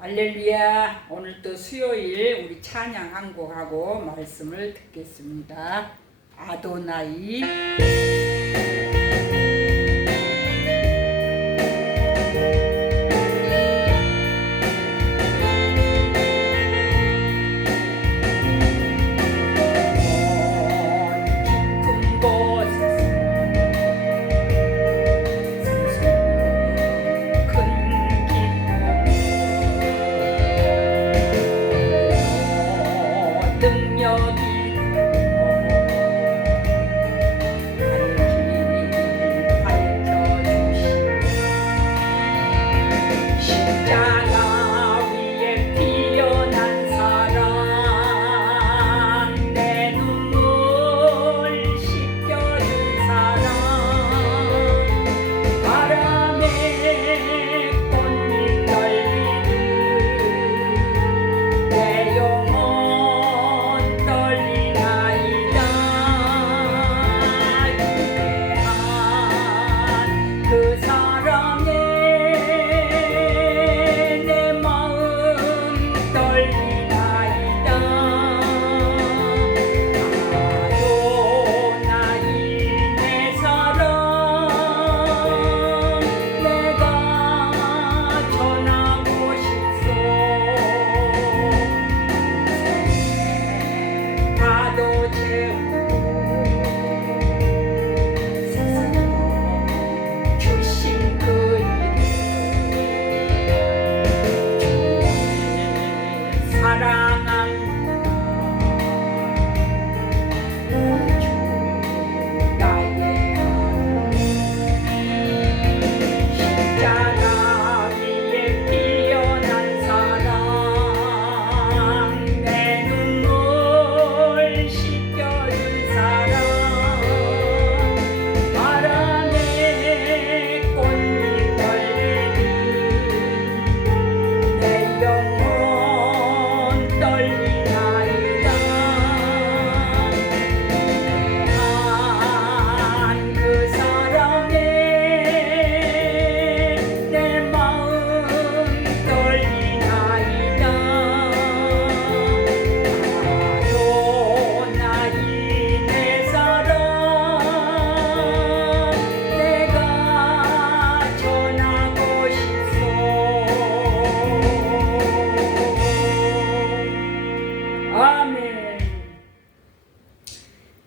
할렐루야. 오늘 또 수요일 우리 찬양 한 곡하고 말씀을 듣겠습니다. 아도나이.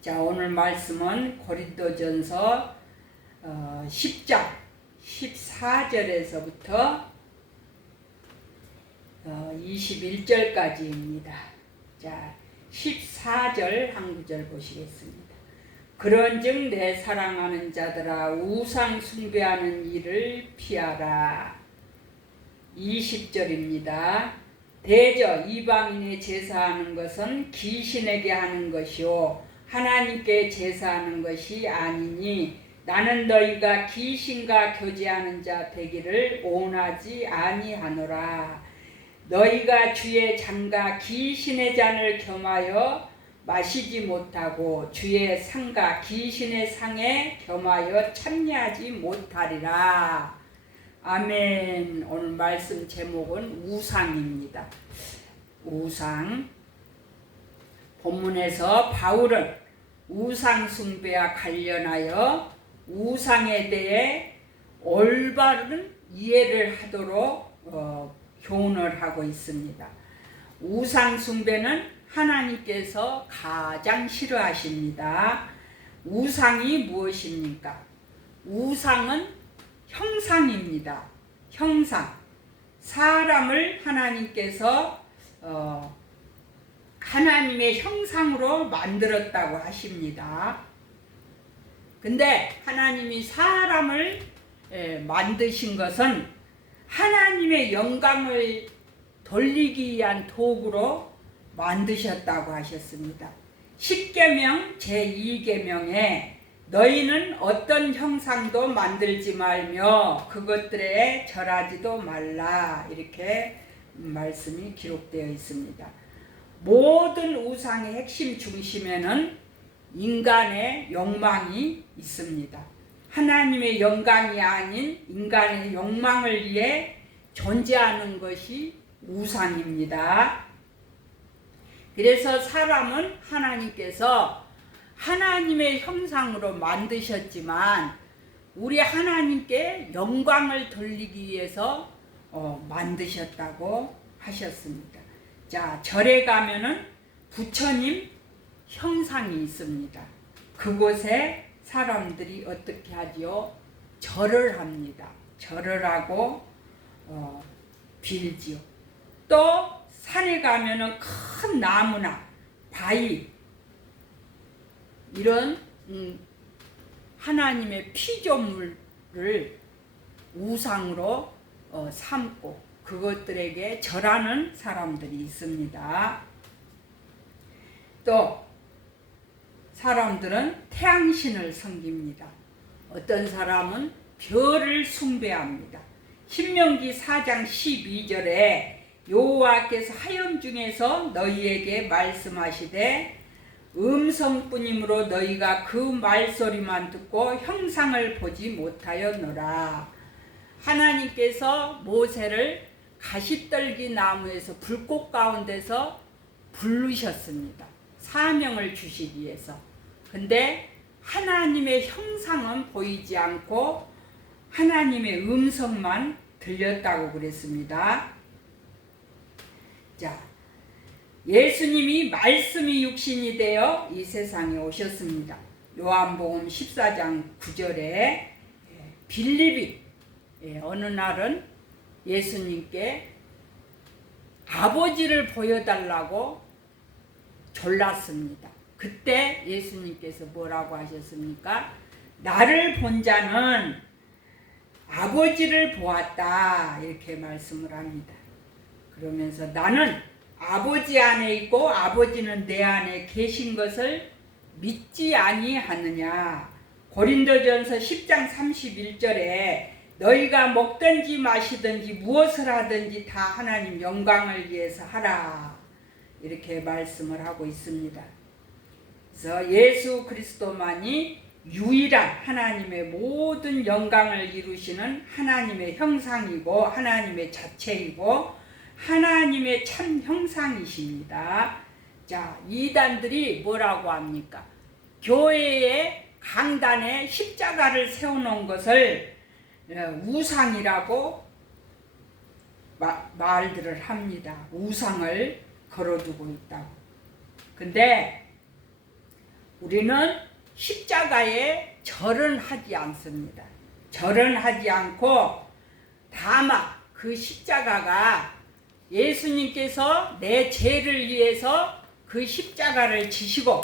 자, 오늘 말씀은 고린도전서 10장 14절에서부터 21절까지입니다. 자, 14절 한 구절 보시겠습니다. 그런즉 내 사랑하는 자들아 우상 숭배하는 일을 피하라. 20절입니다. 대저 이방인의 제사하는 것은 귀신에게 하는 것이요 하나님께 제사하는 것이 아니니 나는 너희가 귀신과 교제하는 자 되기를 원하지 아니하노라. 너희가 주의 잔과 귀신의 잔을 겸하여 마시지 못하고 주의 상과 귀신의 상에 겸하여 참여하지 못하리라. 아멘. 오늘 말씀 제목은 우상입니다. 우상. 본문에서 바울은 우상 숭배와 관련하여 우상에 대해 올바른 이해를 하도록 교훈을 하고 있습니다. 우상 숭배는 하나님께서 가장 싫어하십니다. 우상이 무엇입니까? 우상은 형상입니다. 형상. 사람을 하나님께서 하나님의 형상으로 만들었다고 하십니다. 근데 하나님이 사람을 만드신 것은 하나님의 영광을 돌리기 위한 도구로 만드셨다고 하셨습니다. 10계명 제2계명에 너희는 어떤 형상도 만들지 말며 그것들에 절하지도 말라, 이렇게 말씀이 기록되어 있습니다. 모든 우상의 핵심 중심에는 인간의 욕망이 있습니다. 하나님의 영광이 아닌 인간의 욕망을 위해 존재하는 것이 우상입니다. 그래서 사람은 하나님께서 하나님의 형상으로 만드셨지만 우리 하나님께 영광을 돌리기 위해서 만드셨다고 하셨습니다. 자, 절에 가면은 부처님 형상이 있습니다. 그곳에 사람들이 어떻게 하지요? 절을 합니다. 절을 하고 빌지요. 또 산에 가면은 큰 나무나 바위 이런 하나님의 피조물을 우상으로 삼고 그것들에게 절하는 사람들이 있습니다. 또 사람들은 태양신을 섬깁니다. 어떤 사람은 별을 숭배합니다. 신명기 4장 12절에 여호와께서 하염 중에서 너희에게 말씀하시되 음성뿐이므로 너희가 그 말소리만 듣고 형상을 보지 못하였노라. 하나님께서 모세를 가시떨기 나무에서 불꽃 가운데서 부르셨습니다. 사명을 주시기 위해서. 근데 하나님의 형상은 보이지 않고 하나님의 음성만 들렸다고 그랬습니다. 자, 예수님이 말씀이 육신이 되어 이 세상에 오셨습니다. 요한복음 14장 9절에 빌립이 어느 날은 예수님께 아버지를 보여달라고 졸랐습니다. 그때 예수님께서 뭐라고 하셨습니까? 나를 본 자는 아버지를 보았다 이렇게 말씀을 합니다. 그러면서 나는 아버지 안에 있고 아버지는 내 안에 계신 것을 믿지 아니하느냐. 고린도전서 10장 31절에 너희가 먹든지 마시든지 무엇을 하든지 다 하나님 영광을 위해서 하라 이렇게 말씀을 하고 있습니다. 그래서 예수 그리스도만이 유일한 하나님의 모든 영광을 이루시는 하나님의 형상이고 하나님의 자체이고 하나님의 참 형상이십니다. 자, 이단들이 뭐라고 합니까? 교회의 강단에 십자가를 세워놓은 것을 우상이라고 말들을 합니다. 우상을 걸어두고 있다고. 근데 우리는 십자가에 절은 하지 않습니다. 절은 하지 않고 다만 그 십자가가 예수님께서 내 죄를 위해서 그 십자가를 지시고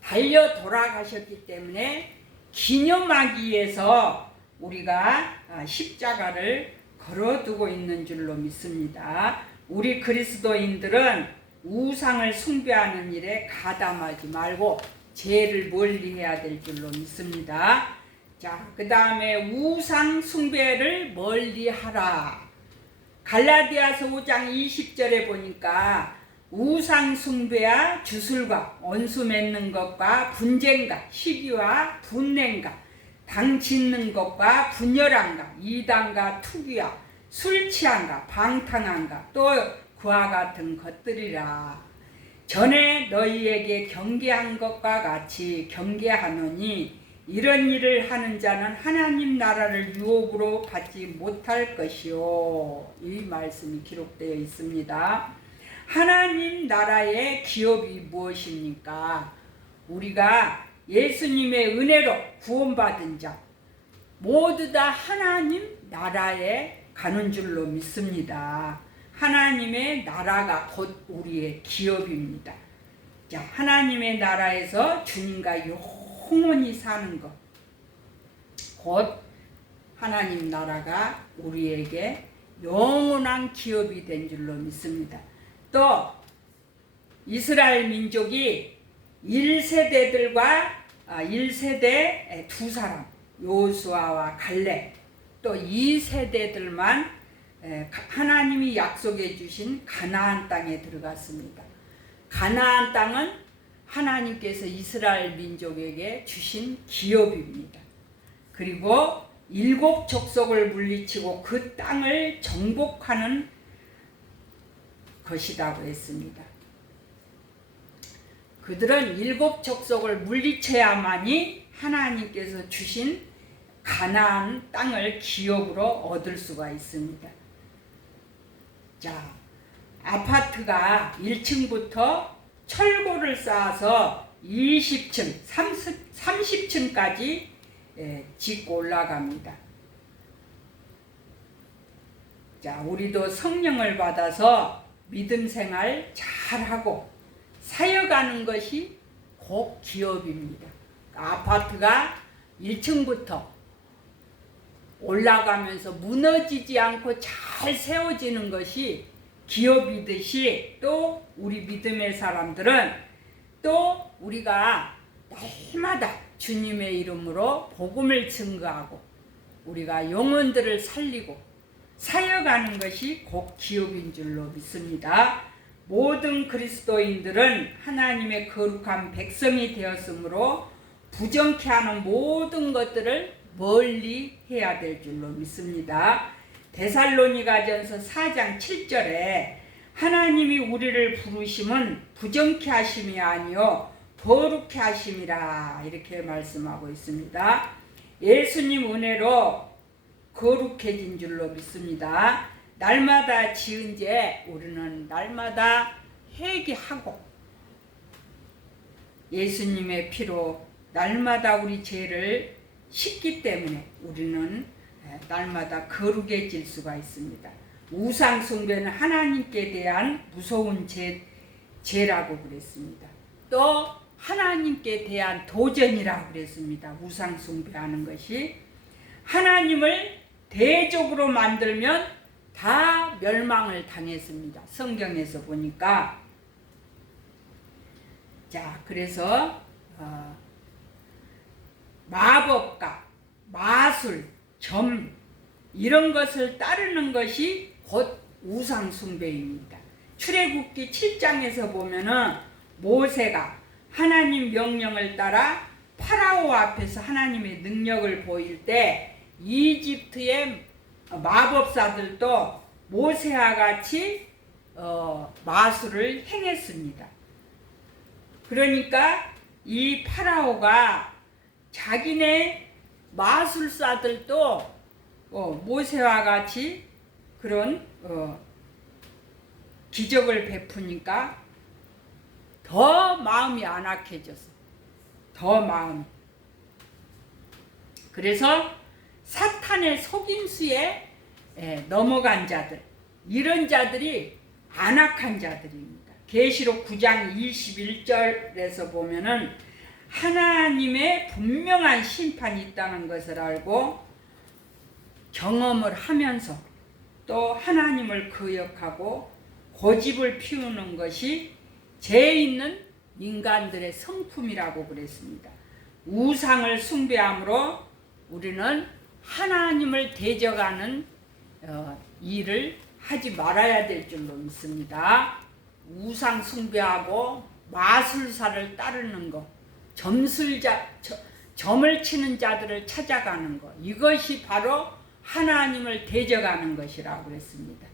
달려 돌아가셨기 때문에 기념하기 위해서 우리가 십자가를 걸어두고 있는 줄로 믿습니다. 우리 그리스도인들은 우상을 숭배하는 일에 가담하지 말고 죄를 멀리해야 될 줄로 믿습니다. 자, 그 다음에 우상 숭배를 멀리하라. 갈라디아서 5장 20절에 보니까 우상 숭배와 주술과 원수 맺는 것과 분쟁과 시기와 분냉과 당 짓는 것과 분열함과 이단과 투기와 술 취함과 방탕함과 또 그와 같은 것들이라. 전에 너희에게 경계한 것과 같이 경계하노니 이런 일을 하는 자는 하나님 나라를 유혹으로 받지 못할 것이요. 이 말씀이 기록되어 있습니다. 하나님 나라의 기업이 무엇입니까? 우리가 예수님의 은혜로 구원받은 자 모두 다 하나님 나라에 가는 줄로 믿습니다. 하나님의 나라가 곧 우리의 기업입니다. 자, 하나님의 나라에서 주님과 영원히 사는 것, 곧 하나님 나라가 우리에게 영원한 기업이 된 줄로 믿습니다. 또 이스라엘 민족이 1세대 두 사람 여호수아와 갈렙 또 2세대들만 하나님이 약속해 주신 가나안 땅에 들어갔습니다. 가나안 땅은 하나님께서 이스라엘 민족에게 주신 기업입니다. 그리고 일곱 족속을 물리치고 그 땅을 정복하는 것이라고 했습니다. 그들은 일곱 족속을 물리쳐야만이 하나님께서 주신 가나안 땅을 기업으로 얻을 수가 있습니다. 자, 아파트가 1층부터 철골을 쌓아서 20층, 30층까지 짓고 올라갑니다. 자, 우리도 성령을 받아서 믿음 생활 잘하고 사역하는 것이 곧 기업입니다. 아파트가 1층부터 올라가면서 무너지지 않고 잘 세워지는 것이 기업이듯이, 또 우리 믿음의 사람들은 또 우리가 날마다 주님의 이름으로 복음을 증거하고 우리가 영혼들을 살리고 사역하는 것이 곧 기업인 줄로 믿습니다. 모든 그리스도인들은 하나님의 거룩한 백성이 되었으므로 부정케 하는 모든 것들을 멀리 해야 될 줄로 믿습니다. 데살로니가전서 4장 7절에 하나님이 우리를 부르심은 부정케 하심이 아니요 거룩케 하심이라, 이렇게 말씀하고 있습니다. 예수님 은혜로 거룩해진 줄로 믿습니다. 날마다 지은 죄 우리는 날마다 회개하고 예수님의 피로 날마다 우리 죄를 씻기 때문에 우리는 날마다 거룩해질 수가 있습니다. 우상 숭배는 하나님께 대한 무서운 죄라고 그랬습니다. 또 하나님께 대한 도전이라고 그랬습니다. 우상 숭배하는 것이 하나님을 대적으로 만들면 다 멸망을 당했습니다. 성경에서 보니까. 자, 그래서 마법과 마술, 점 이런 것을 따르는 것이 곧 우상 숭배입니다. 출애굽기 7장에서 보면은 모세가 하나님 명령을 따라 파라오 앞에서 하나님의 능력을 보일 때 이집트의 마법사들도 모세와 같이 마술을 행했습니다. 그러니까 이 파라오가 자기네 마술사들도 모세와 같이 그런 기적을 베푸니까 더 마음이 안악해졌어. 더 마음이. 그래서 사탄의 속임수에 넘어간 자들, 이런 자들이 안악한 자들입니다. 계시록 9장 21절에서 보면은 하나님의 분명한 심판이 있다는 것을 알고 경험을 하면서 또 하나님을 거역하고 고집을 피우는 것이 죄 있는 인간들의 성품이라고 그랬습니다. 우상을 숭배함으로 우리는 하나님을 대적하는 일을 하지 말아야 될 줄로 믿습니다. 우상 숭배하고 마술사를 따르는 것, 점을 치는 자들을 찾아가는 것, 이것이 바로 하나님을 대적하는 것이라고 그랬습니다.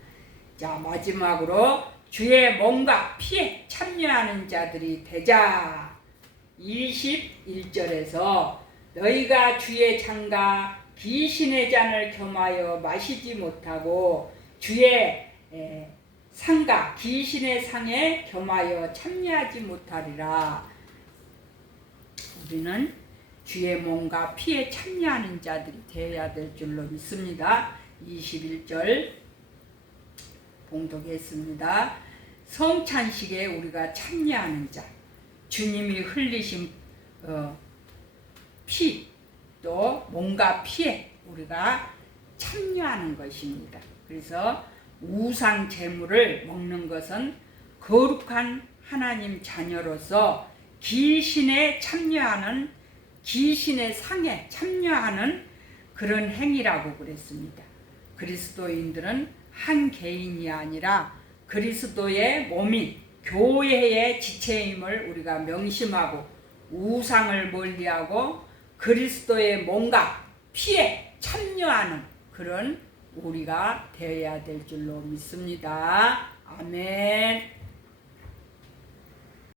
자, 마지막으로 주의 몸과 피에 참여하는 자들이 되자. 21절에서 너희가 주의 잔과 귀신의 잔을 겸하여 마시지 못하고 주의 상과 귀신의 상에 겸하여 참여하지 못하리라. 우리는 주의 몸과 피에 참여하는 자들이 되어야 될 줄로 믿습니다. 21절 봉독했습니다. 성찬식에 우리가 참여하는 자, 주님이 흘리신 피, 또 몸과 피에 우리가 참여하는 것입니다. 그래서 우상 제물을 먹는 것은 거룩한 하나님 자녀로서 귀신에 참여하는, 귀신의 상에 참여하는 그런 행위라고 그랬습니다. 그리스도인들은 한 개인이 아니라 그리스도의 몸인 교회의 지체임을 우리가 명심하고 우상을 멀리하고 그리스도의 몸과 피에 참여하는 그런 우리가 되어야 될 줄로 믿습니다. 아멘.